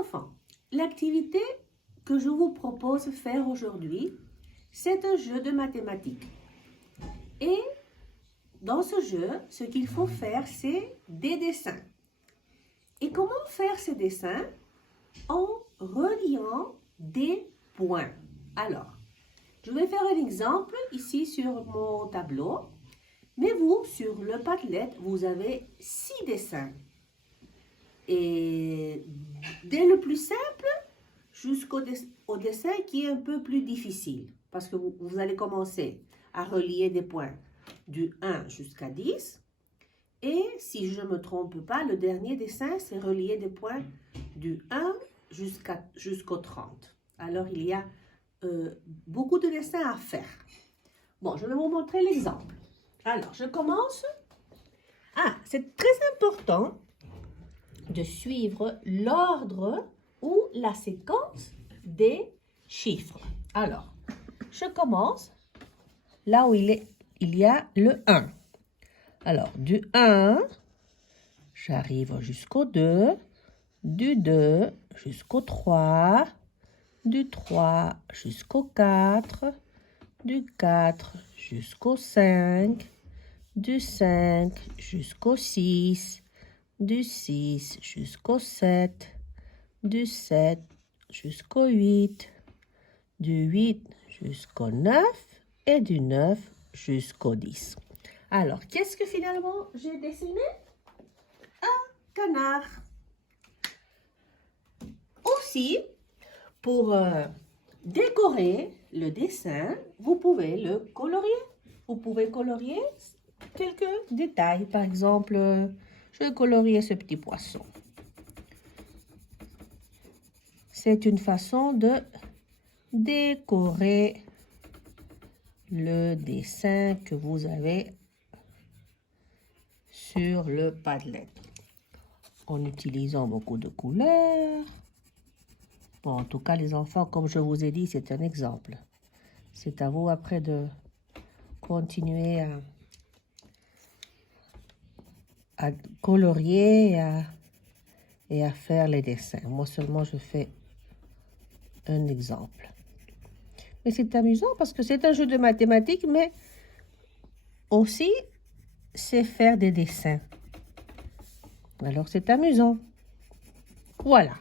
enfants, l'activité que je vous propose de faire aujourd'hui, c'est un jeu de mathématiques. Et dans ce jeu, ce qu'il faut faire, c'est des dessins. Et comment faire ces dessins? En reliant des points. Alors, je vais faire un exemple ici sur mon tableau. Mais vous, sur le Padlet, vous avez 6 dessins. Et dès le plus simple jusqu'au dessin qui est un peu plus difficile. Parce que vous allez commencer à relier des points du 1 jusqu'à 10. Et si je ne me trompe pas, le dernier dessin, c'est relier des points du 1 jusqu'au 30. Alors, il y a beaucoup de dessins à faire. Bon, je vais vous montrer l'exemple. Alors, je commence. C'est très important de suivre l'ordre ou la séquence des chiffres. Alors, je commence là où il y a le 1. Alors, du 1, j'arrive jusqu'au 2, du 2 jusqu'au 3, du 3 jusqu'au 4, du 4 jusqu'au 5, du 5 jusqu'au 6, du 6 jusqu'au 7, du 7 jusqu'au 8, du 8 jusqu'au 9 et du 9 jusqu'au 10. Alors, qu'est-ce que finalement j'ai dessiné? Un canard. Aussi, pour décorer le dessin, vous pouvez le colorier. Vous pouvez colorier quelques détails. Par exemple, je vais colorier ce petit poisson. C'est une façon de décorer le dessin que vous avez sur le Padlet. En utilisant beaucoup de couleurs. Bon, en tout cas, les enfants, comme je vous ai dit, c'est un exemple. C'est à vous après de continuer à colorier et à faire les dessins. Moi seulement, je fais un exemple. Mais c'est amusant parce que c'est un jeu de mathématiques, mais aussi, c'est faire des dessins. Alors, c'est amusant. Voilà.